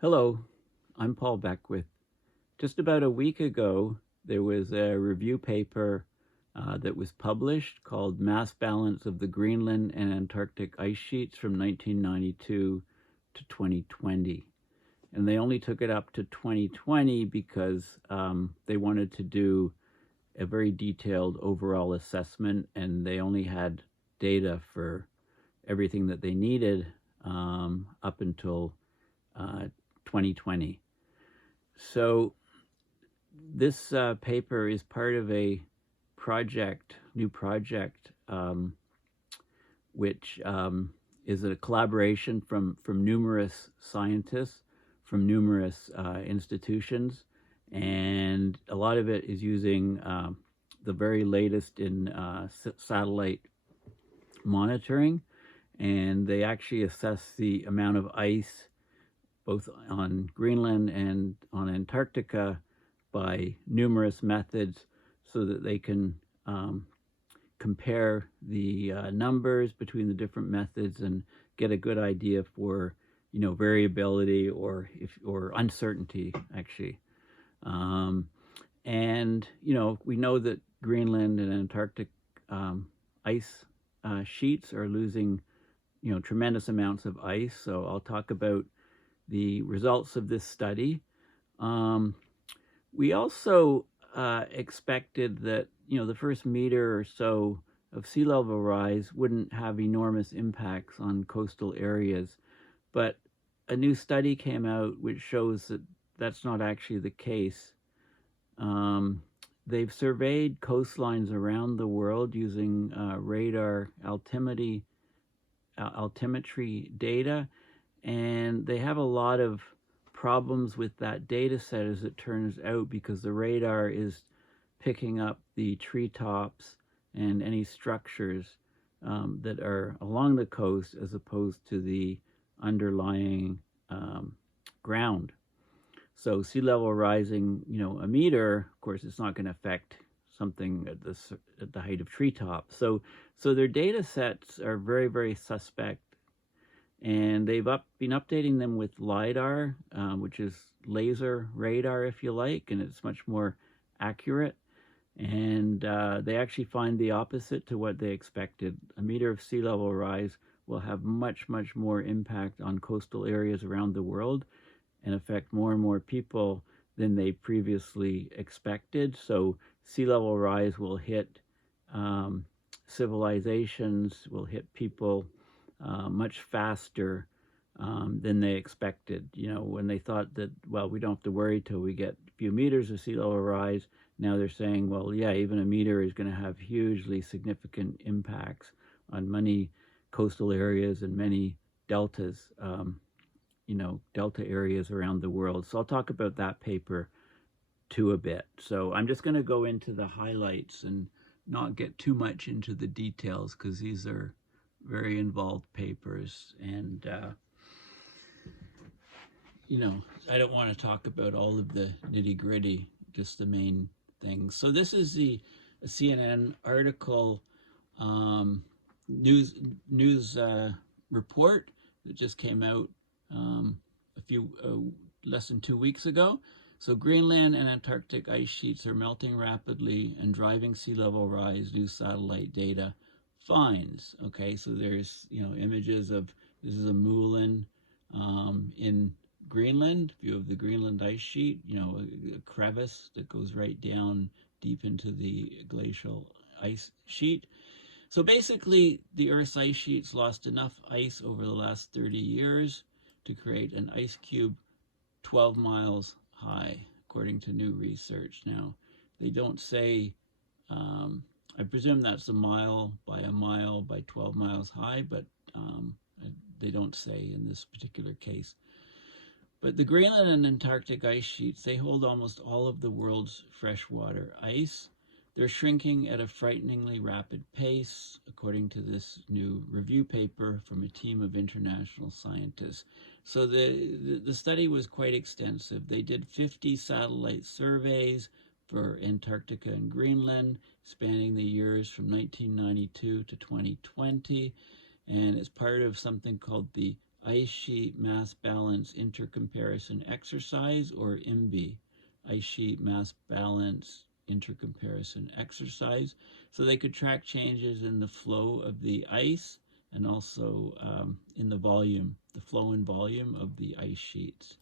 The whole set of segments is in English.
Hello, I'm Paul Beckwith. Just about a week ago, there was a review paper that was published called Mass Balance of the Greenland and Antarctic Ice Sheets from 1992 to 2020. And they only took it up to 2020 because they wanted to do a very detailed overall assessment, and they only had data for everything that they needed up until 2020. So this paper is part of a new project, which is a collaboration from numerous scientists from numerous institutions, and a lot of it is using the very latest in satellite monitoring, and they actually assess the amount of ice both on Greenland and on Antarctica by numerous methods so that they can compare the numbers between the different methods and get a good idea for variability or uncertainty actually. And we know that Greenland and Antarctic ice sheets are losing tremendous amounts of ice. So I'll talk about the results of this study. We also expected that the first meter or so of sea level rise wouldn't have enormous impacts on coastal areas, but a new study came out which shows that that's not actually the case. They've surveyed coastlines around the world using radar altimetry data, and they have a lot of problems with that data set, as it turns out, because the radar is picking up the treetops and any structures that are along the coast as opposed to the underlying ground. So sea level rising, a meter, of course, it's not going to affect something at the height of treetops. So their data sets are very, very suspect. And they've been updating them with LiDAR, which is laser radar, if you like, and it's much more accurate. And they actually find the opposite to what they expected. A meter of sea level rise will have much, much more impact on coastal areas around the world and affect more and more people than they previously expected. So sea level rise will hit civilizations, will hit people much faster than they expected. When they thought that, well, we don't have to worry till we get a few meters of sea level rise, now they're saying, well, yeah, even a meter is going to have hugely significant impacts on many coastal areas and many deltas, delta areas around the world. So I'll talk about that paper too a bit. So I'm just going to go into the highlights and not get too much into the details, because these are very involved papers, and I don't want to talk about all of the nitty-gritty, just the main things. So this is a CNN article, news report that just came out less than 2 weeks ago. So Greenland and Antarctic ice sheets are melting rapidly and driving sea level rise, new satellite data finds. Okay, so there's images of, this is a moulin in Greenland, view of the Greenland ice sheet, a crevice that goes right down deep into the glacial ice sheet. So basically, the Earth's ice sheets lost enough ice over the last 30 years to create an ice cube 12 miles high, according to new research. Now, they don't say, I presume that's a mile by 12 miles high, but they don't say in this particular case. But the Greenland and Antarctic ice sheets, they hold almost all of the world's freshwater ice. They're shrinking at a frighteningly rapid pace, according to this new review paper from a team of international scientists. So the study was quite extensive. They did 50 satellite surveys for Antarctica and Greenland, spanning the years from 1992 to 2020. And it's part of something called the ice sheet mass balance intercomparison exercise, or IMBY, ice sheet mass balance intercomparison exercise. So they could track changes in the flow of the ice and also in the volume, the flow and volume of the ice sheets.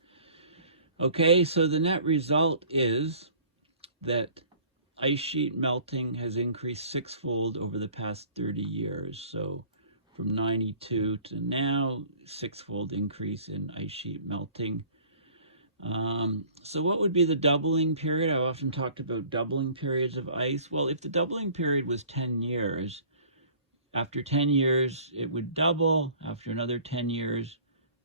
Okay, so the net result is that ice sheet melting has increased sixfold over the past 30 years. So from 92 to now, sixfold increase in ice sheet melting. So what would be the doubling period? I've often talked about doubling periods of ice. Well, if the doubling period was 10 years, after 10 years, it would double. After another 10 years,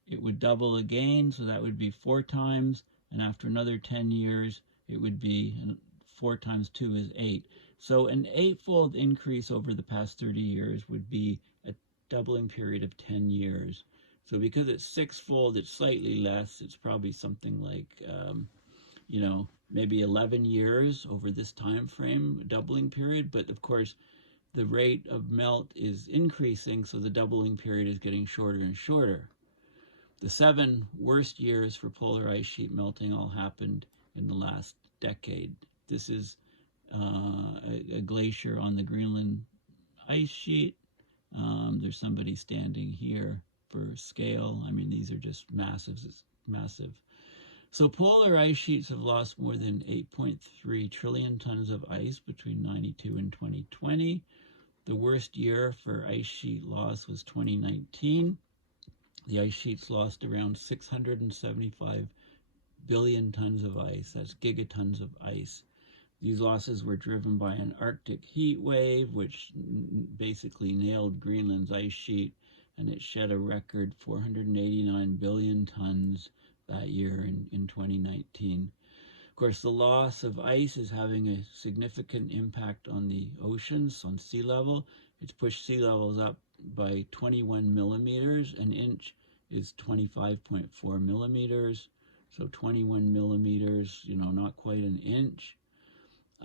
it would double again. So that would be 4 times. And after another 10 years, it would be 4 times 2 is 8. So an 8-fold increase over the past 30 years would be a doubling period of 10 years. So because it's sixfold, it's slightly less. It's probably something like, maybe 11 years over this time frame, doubling period. But of course, the rate of melt is increasing, so the doubling period is getting shorter and shorter. The 7 worst years for polar ice sheet melting all happened in the last decade. This is a glacier on the Greenland ice sheet. There's somebody standing here for scale. I mean, these are just massive. So polar ice sheets have lost more than 8.3 trillion tons of ice between 92 and 2020. The worst year for ice sheet loss was 2019. The ice sheets lost around 675 billion tons of ice. That's gigatons of ice. These losses were driven by an Arctic heat wave, which basically nailed Greenland's ice sheet, and it shed a record 489 billion tons that year in 2019. Of course, the loss of ice is having a significant impact on the oceans, on sea level. It's pushed sea levels up by 21 millimeters. An inch is 25.4 millimeters. So 21 millimeters, not quite an inch.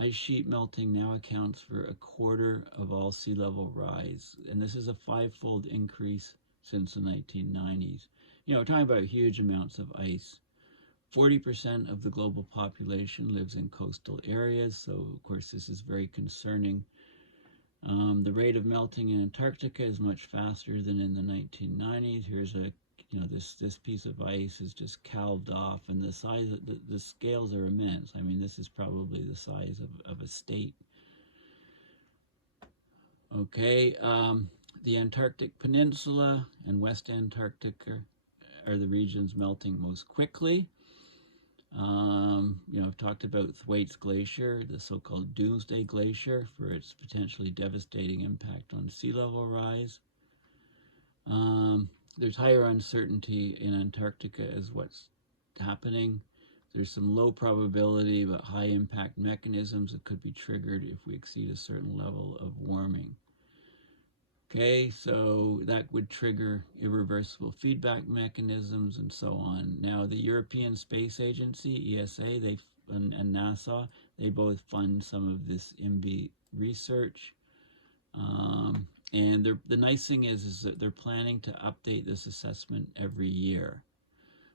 Ice sheet melting now accounts for a quarter of all sea level rise. And this is a 5-fold increase since the 1990s. We're talking about huge amounts of ice. 40% of the global population lives in coastal areas, so of course this is very concerning. The rate of melting in Antarctica is much faster than in the 1990s. Here's this piece of ice is just calved off, and the size of the scales are immense. I mean, this is probably the size of a state. Okay, the Antarctic Peninsula and West Antarctica are the regions melting most quickly. I've talked about Thwaites Glacier, the so-called Doomsday Glacier, for its potentially devastating impact on sea level rise. There's higher uncertainty in Antarctica as what's happening. There's some low probability but high impact mechanisms that could be triggered if we exceed a certain level of warming. Okay, so that would trigger irreversible feedback mechanisms and so on. Now, the European Space Agency, ESA, and NASA, they both fund some of this IMBY research. And the nice thing is that they're planning to update this assessment every year.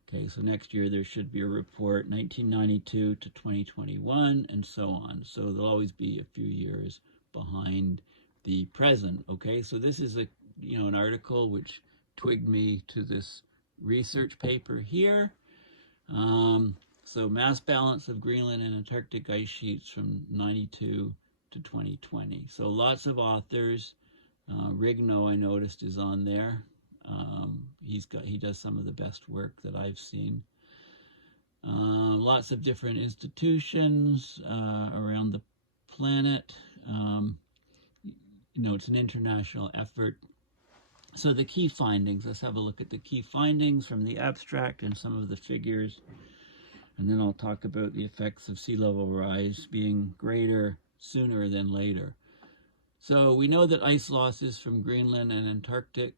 Okay, so next year there should be a report, 1992 to 2021, and so on. So there'll always be a few years behind the present. Okay, so this is an article which twigged me to this research paper here. So mass balance of Greenland and Antarctic ice sheets from 92 to 2020. So lots of authors. Rigno, I noticed, is on there. He does some of the best work that I've seen. Lots of different institutions around the planet. It's an international effort. So the key findings, let's have a look at the key findings from the abstract and some of the figures. And then I'll talk about the effects of sea level rise being greater sooner than later. So we know that ice losses from Greenland and Antarctic,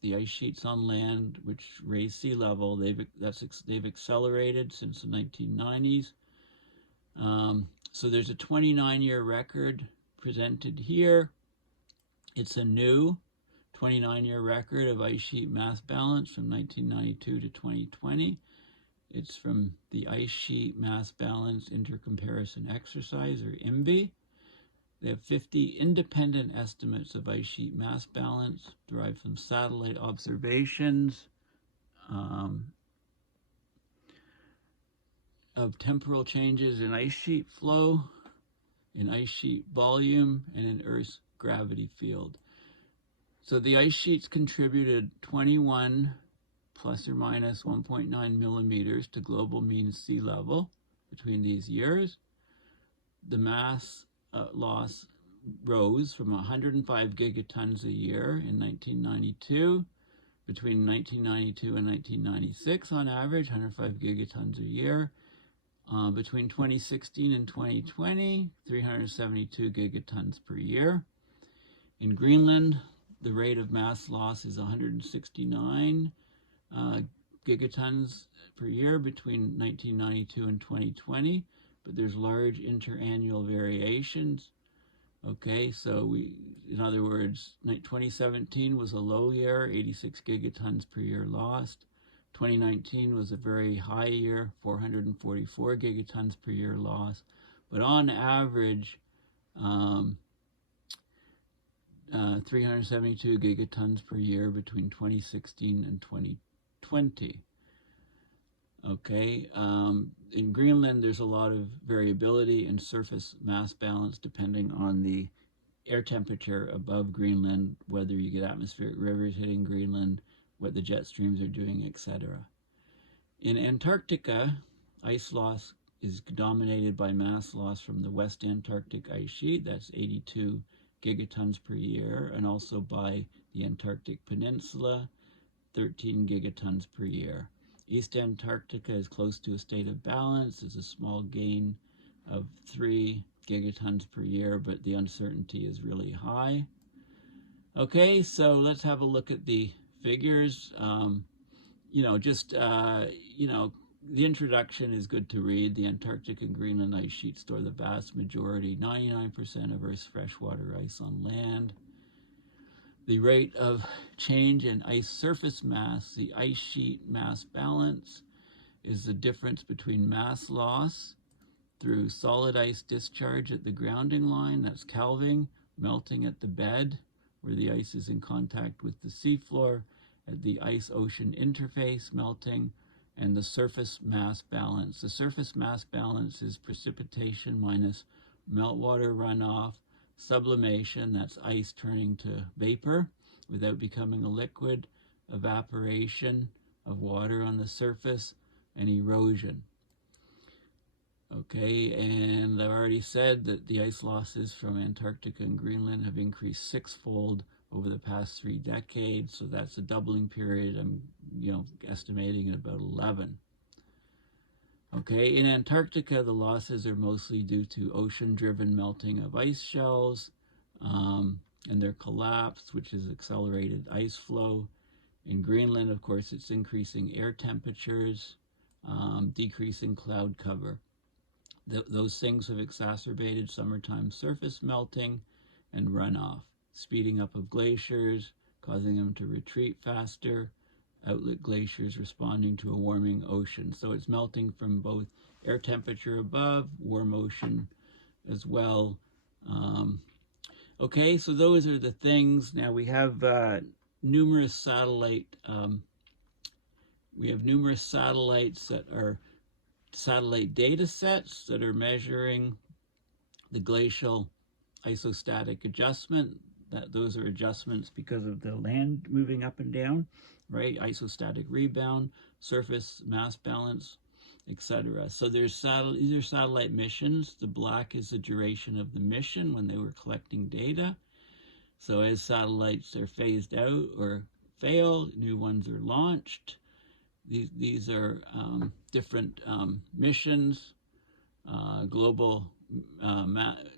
the ice sheets on land, which raise sea level, they've accelerated since the 1990s. So there's a 29-year record presented here. It's a new 29-year record of ice sheet mass balance from 1992 to 2020. It's from the Ice Sheet Mass Balance Intercomparison Exercise, or IMBY. They have 50 independent estimates of ice sheet mass balance derived from satellite observations of temporal changes in ice sheet flow, in ice sheet volume, and in Earth's gravity field. So the ice sheets contributed 21 plus or minus 1.9 millimeters to global mean sea level between these years. The mass loss rose from 105 gigatons a year in 1992, between 1992 and 1996 on average, 105 gigatons a year. Between 2016 and 2020, 372 gigatons per year. In Greenland, the rate of mass loss is 169 gigatons per year between 1992 and 2020, but there's large interannual variations. Okay, so in other words, 2017 was a low year, 86 gigatons per year lost. 2019 was a very high year, 444 gigatons per year loss. But on average, 372 gigatons per year between 2016 and 2020. Okay, in Greenland, there's a lot of variability in surface mass balance depending on the air temperature above Greenland, whether you get atmospheric rivers hitting Greenland, what the jet streams are doing, etc. In Antarctica, ice loss is dominated by mass loss from the West Antarctic ice sheet, that's 82 gigatons per year, and also by the Antarctic Peninsula, 13 gigatons per year. East Antarctica is close to a state of balance. There's a small gain of 3 gigatons per year, but the uncertainty is really high. Okay, so let's have a look at the figures. The introduction is good to read. The Antarctic and Greenland ice sheets store the vast majority, 99% of Earth's freshwater ice on land. The rate of change in ice surface mass, the ice sheet mass balance, is the difference between mass loss through solid ice discharge at the grounding line, that's calving, melting at the bed, where the ice is in contact with the seafloor, at the ice-ocean interface, melting, and the surface mass balance. The surface mass balance is precipitation minus meltwater runoff, sublimation, that's ice turning to vapor without becoming a liquid, evaporation of water on the surface, and erosion. Okay, and I've already said that the ice losses from Antarctica and Greenland have increased sixfold over the past 3 decades, so that's a doubling period. I'm estimating at about 11. Okay, in Antarctica, the losses are mostly due to ocean-driven melting of ice shelves and their collapse, which has accelerated ice flow. In Greenland, of course, it's increasing air temperatures, decreasing cloud cover. Those things have exacerbated summertime surface melting and runoff, speeding up of glaciers, causing them to retreat faster, outlet glaciers responding to a warming ocean. So it's melting from both air temperature above, warm ocean as well. Okay, so those are the things. Now we have numerous satellites that are satellite data sets that are measuring the glacial isostatic adjustment. Those are adjustments because of the land moving up and down, right? Isostatic rebound, surface mass balance, etc. So these are satellite missions. The black is the duration of the mission when they were collecting data. So as satellites are phased out or fail, new ones are launched. These are different missions, global.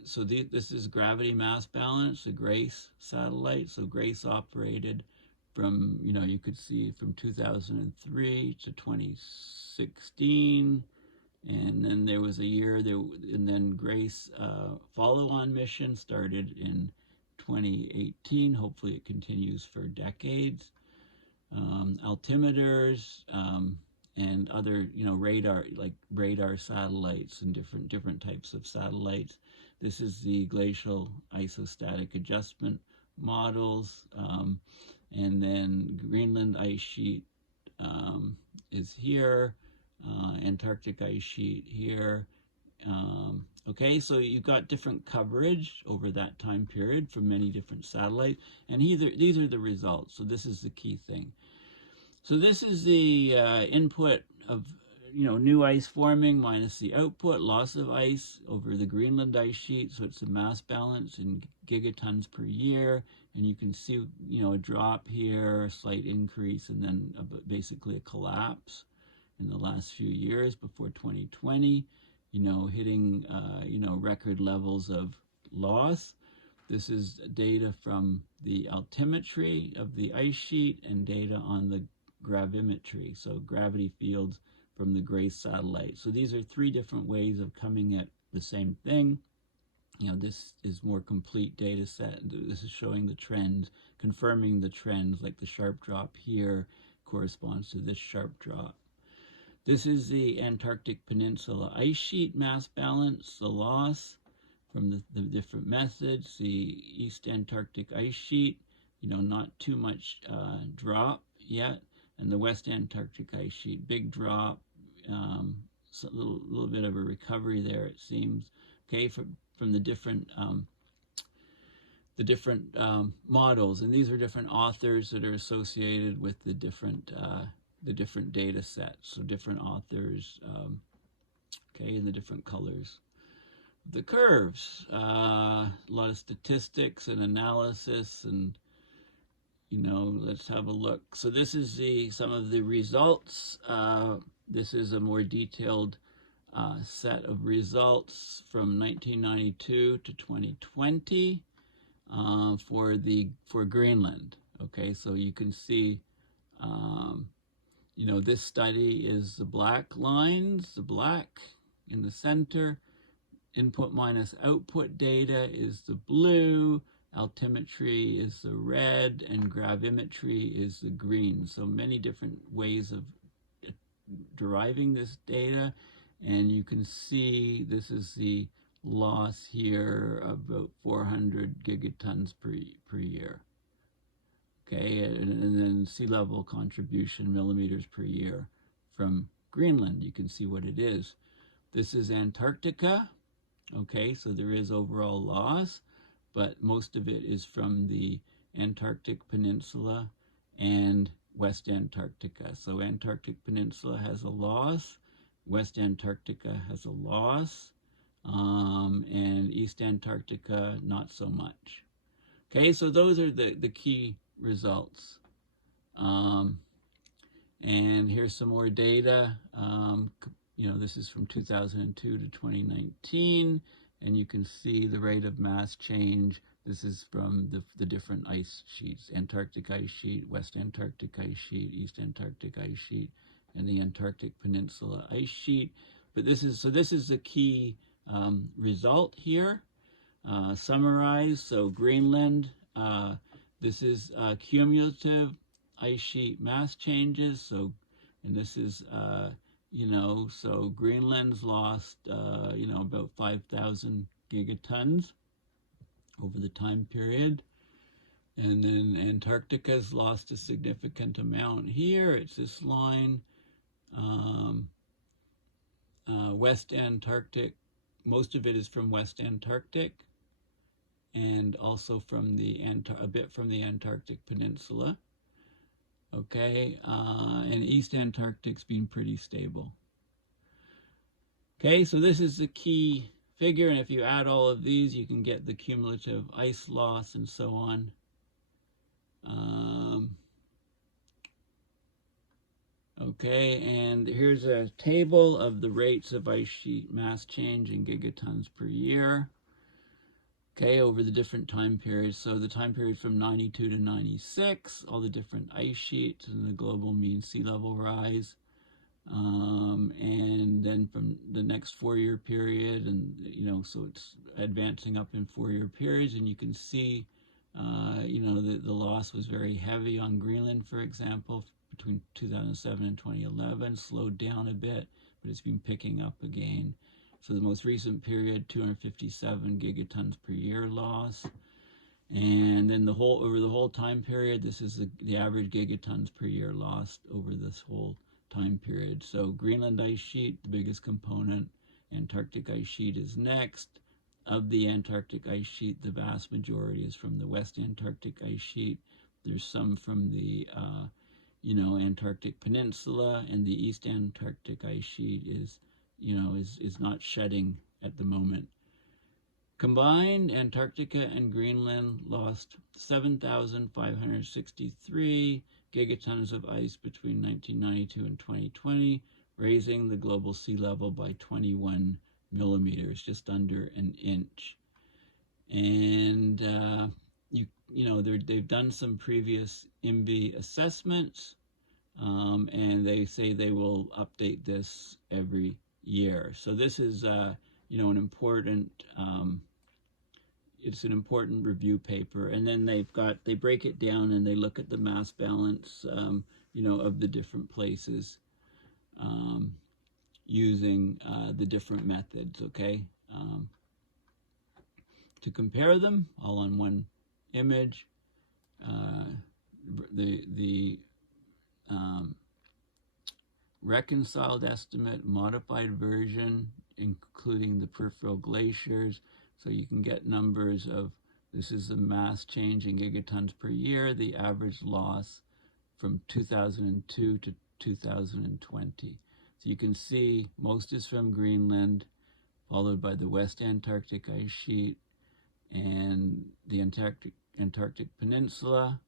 This is gravity mass balance, the GRACE satellite. So GRACE operated from, you could see from 2003 to 2016, and then there was a year and then GRACE follow-on mission started in 2018. Hopefully it continues for decades. Altimeters, and other, radar, like radar satellites and different types of satellites. This is the glacial isostatic adjustment models, and then Greenland ice sheet is here, Antarctic ice sheet here. Okay, so you've got different coverage over that time period from many different satellites, and these are the results. So this is the key thing. So this is the input of, new ice forming minus the output, loss of ice over the Greenland ice sheet. So it's a mass balance in gigatons per year. And you can see, a drop here, a slight increase, and then basically a collapse in the last few years before 2020, hitting, record levels of loss. This is data from the altimetry of the ice sheet and data on the gravimetry, so gravity fields from the GRACE satellite. So these are three different ways of coming at the same thing. This is more complete data set. This is showing the trends, confirming the trends, like the sharp drop here corresponds to this sharp drop. This is the Antarctic Peninsula ice sheet mass balance, the loss from the different methods. The East Antarctic ice sheet, not too much drop yet. And the West Antarctic ice sheet, big drop, so a little bit of a recovery there, it seems. Okay, from the different models, and these are different authors that are associated with the different data sets. So different authors, okay, and the different colors. The curves, a lot of statistics and analysis, and let's have a look. So this is some of the results. This is a more detailed set of results from 1992 to 2020 for Greenland. Okay, so you can see, this study is the black lines, the black in the center. Input minus output data is the blue. Altimetry is the red, and gravimetry is the green. So many different ways of deriving this data. And you can see this is the loss here of about 400 gigatons per year. Okay, and then sea level contribution millimeters per year from Greenland. You can see what it is. This is Antarctica. Okay, so there is overall loss, but most of it is from the Antarctic Peninsula and West Antarctica. So Antarctic Peninsula has a loss, West Antarctica has a loss, and East Antarctica not so much. Okay, so those are the key results. And here's some more data. This is from 2002 to 2019. And you can see the rate of mass change. This is from the different ice sheets: Antarctic ice sheet, West Antarctic ice sheet, East Antarctic ice sheet, and the Antarctic Peninsula ice sheet. But this is the key result here. Summarized. So Greenland, this is cumulative ice sheet mass changes. So, and this is so Greenland's lost, about 5,000 gigatons over the time period. And then Antarctica's lost a significant amount here. It's this line. West Antarctic, most of it is from West Antarctic, and also from a bit from the Antarctic Peninsula. Okay, and East Antarctic's been pretty stable. Okay, so this is the key figure, and if you add all of these, you can get the cumulative ice loss and so on. Okay, and here's a table of the rates of ice sheet mass change in gigatons per year. Okay, over the different time periods. So the time period from 92 to 96, all the different ice sheets and the global mean sea level rise. And then from the next 4-year period, and so it's advancing up in 4-year periods, and you can see You know, the loss was very heavy on Greenland, for example, between 2007 and 2011, slowed down a bit, but it's been picking up again. So the most recent period, 257 gigatons per year loss. And then over the whole time period, this is the average gigatons per year lost over this whole time period. So Greenland ice sheet, the biggest component. Antarctic ice sheet is next. Of the Antarctic ice sheet, the vast majority is from the West Antarctic ice sheet. There's some from the Antarctic Peninsula, and the East Antarctic ice sheet is not shedding at the moment. Combined, Antarctica and Greenland lost 7,563 gigatons of ice between 1992 and 2020, raising the global sea level by 21 millimeters, just under an inch. And they've done some previous IMBY assessments, and they say they will update this every year. So this is an important it's an important review paper. And then they break it down and they look at the mass balance of the different places using the different methods, okay? To compare them all on one image, the reconciled estimate, modified version, including the peripheral glaciers, so you can get numbers of, this is the mass change in gigatons per year, the average loss from 2002 to 2020. So you can see most is from Greenland, followed by the West Antarctic ice sheet and the Antarctic Peninsula,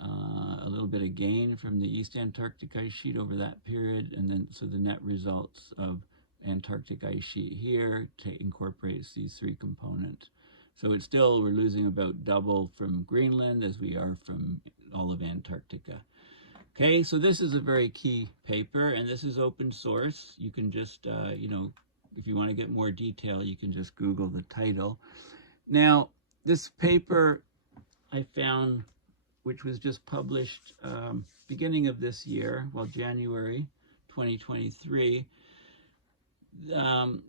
a little bit of gain from the East Antarctic ice sheet over that period, and then so the net results of Antarctic ice sheet here incorporates these three components. So it's still, we're losing about double from Greenland as we are from all of Antarctica. Okay, so this is a very key paper, and this is open source. You can just, if you want to get more detail, you can just Google the title. Now, this paper I found, which was just published beginning of this year, January 2023,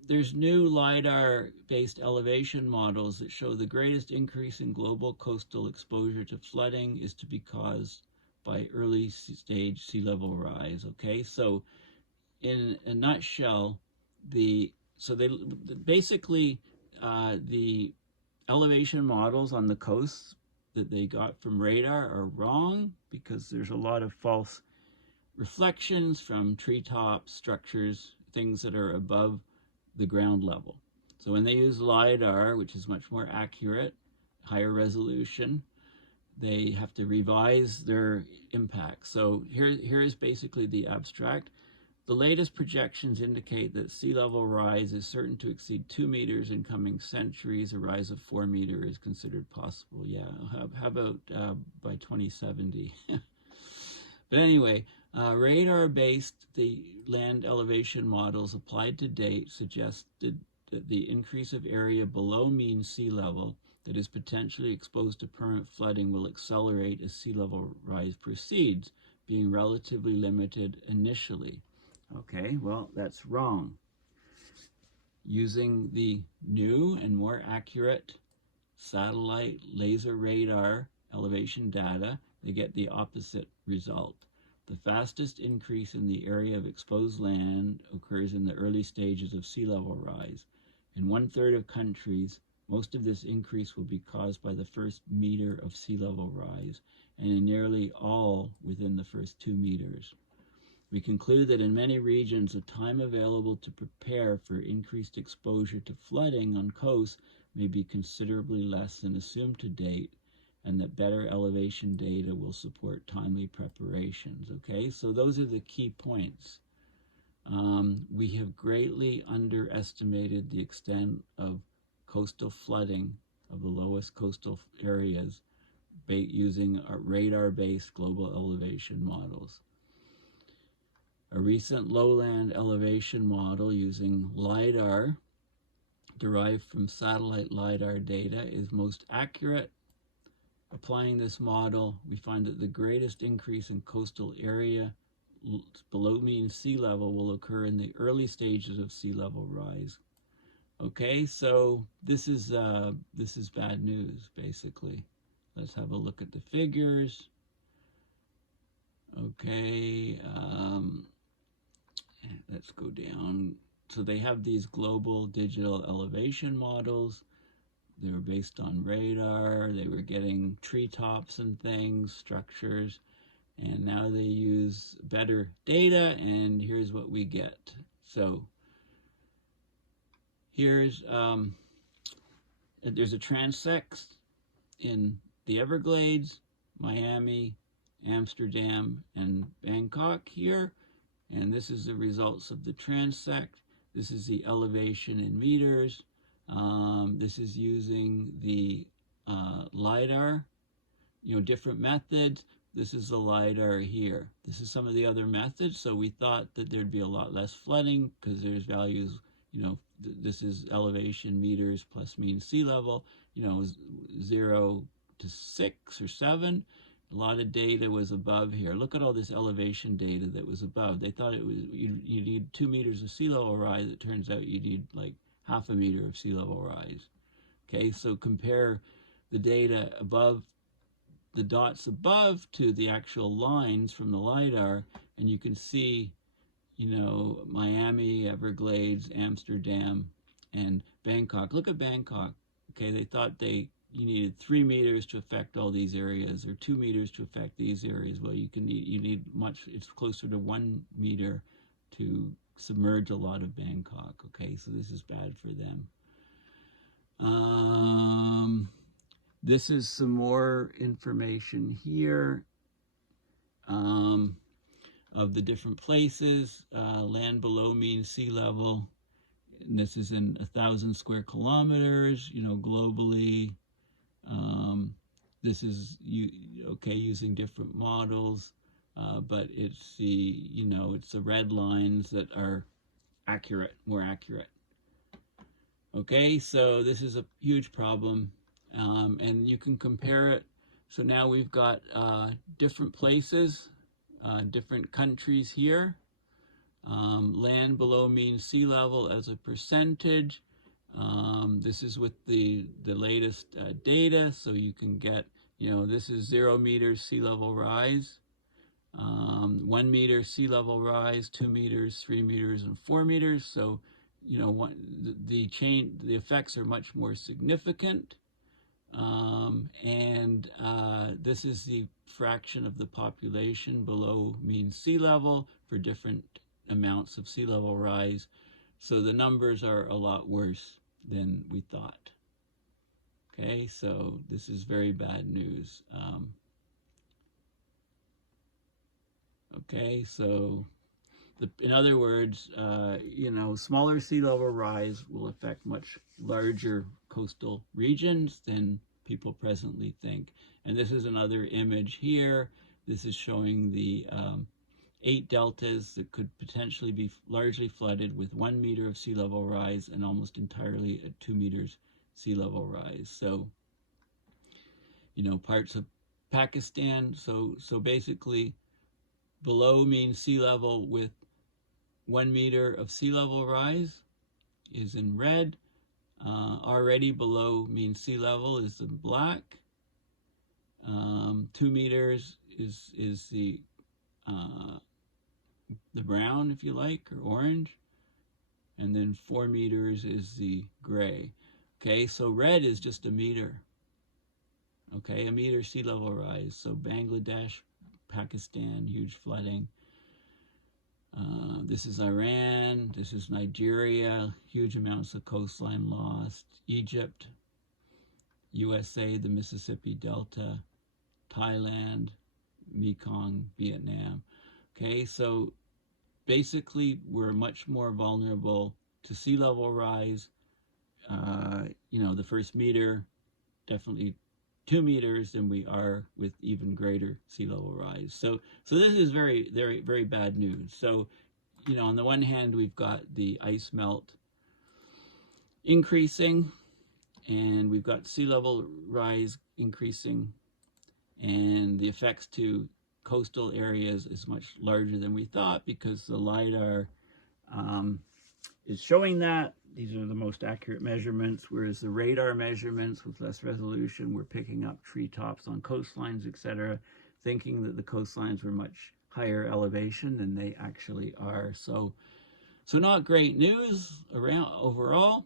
there's new LIDAR-based elevation models that show the greatest increase in global coastal exposure to flooding is to be caused by early stage sea level rise. Okay, so in a nutshell, the elevation models on the coasts that they got from radar are wrong, because there's a lot of false reflections from treetop structures, things that are above the ground level. So when they use LIDAR, which is much more accurate, higher resolution, they have to revise their impact. So here is basically the abstract. The latest projections indicate that sea level rise is certain to exceed 2 meters in coming centuries. A rise of 4 meters is considered possible. Yeah, how about by 2070? But anyway, radar-based, the land elevation models applied to date suggested that the increase of area below mean sea level that is potentially exposed to permanent flooding will accelerate as sea level rise proceeds, being relatively limited initially. Okay, well, that's wrong. Using the new and more accurate satellite laser radar elevation data, they get the opposite result. The fastest increase in the area of exposed land occurs in the early stages of sea level rise. In 1/3 of countries, most of this increase will be caused by the first meter of sea level rise, and in nearly all within the first 2 meters. We conclude that in many regions, the time available to prepare for increased exposure to flooding on coasts may be considerably less than assumed to date, and that better elevation data will support timely preparations. Okay, so those are the key points. We have greatly underestimated the extent of coastal flooding of the lowest coastal areas using radar-based global elevation models. A recent lowland elevation model using LIDAR, derived from satellite LIDAR data, is most accurate, applying this model, we find that the greatest increase in coastal area below mean sea level will occur in the early stages of sea level rise. Okay, so this is bad news, basically. Let's have a look at the figures. Okay, let's go down. So they have these global digital elevation models. They were based on radar. They were getting treetops and things, structures. And now they use better data, and here's what we get. So here's, there's a transect in the Everglades, Miami, Amsterdam, and Bangkok here. And this is the results of the transect. This is the elevation in meters. This is using the LiDAR, different methods. This is the LiDAR here. This is some of the other methods. So we thought that there'd be a lot less flooding because there's values, this is elevation meters plus mean sea level, 0 to 6 or 7. A lot of data was above here. Look at all this elevation data that was above. They thought it was you need 2 meters of sea level rise. It turns out you need like half a meter of sea level rise. Okay, so compare the data above, the dots above, to the actual lines from the LiDAR, and you can see, Miami, Everglades, Amsterdam, and Bangkok. Look at Bangkok. Okay, they thought you needed 3 meters to affect all these areas, or 2 meters to affect these areas. Well, you need much. It's closer to 1 meter to submerge a lot of Bangkok. Okay, so this is bad for them. This is some more information here of the different places. Land below mean sea level. And this is in 1,000 square kilometers, globally. This is using different models, but it's it's the red lines that are more accurate. Okay, so this is a huge problem, and you can compare it. So now we've got different places, different countries here. Land below mean sea level as a percentage. This is with the latest data, so you can get, this is 0 meters sea level rise, 1 meter sea level rise, 2 meters, 3 meters, and 4 meters. So, the effects are much more significant. And this is the fraction of the population below mean sea level for different amounts of sea level rise. So the numbers are a lot worse than we thought. Okay, so this is very bad news. Okay, so in other words, smaller sea level rise will affect much larger coastal regions than people presently think. And this is another image here. This is showing the 8 deltas that could potentially be largely flooded with 1 meter of sea level rise and almost entirely at 2 meters sea level rise. So, parts of Pakistan, so basically below mean sea level with 1 meter of sea level rise is in red. Already below mean sea level is in black. 2 meters is the brown, if you like, or orange. And then 4 meters is the gray. Okay, so red is just a meter. Okay, a meter sea level rise. So Bangladesh, Pakistan, huge flooding. This is Iran, this is Nigeria, huge amounts of coastline lost. Egypt, USA, the Mississippi Delta, Thailand, Mekong, Vietnam. Okay, so basically we're much more vulnerable to sea level rise. The first meter, definitely 2 meters, than we are with even greater sea level rise. So this is very, very, very bad news. So, on the one hand, we've got the ice melt increasing, and we've got sea level rise increasing And the effects to coastal areas is much larger than we thought, because the LiDAR is showing that. These are the most accurate measurements, whereas the radar measurements with less resolution were picking up treetops on coastlines, etc., thinking that the coastlines were much higher elevation than they actually are. So not great news around overall.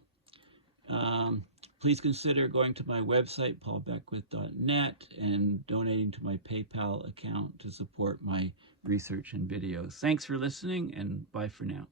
Please consider going to my website, paulbeckwith.net, and donating to my PayPal account to support my research and videos. Thanks for listening, and bye for now.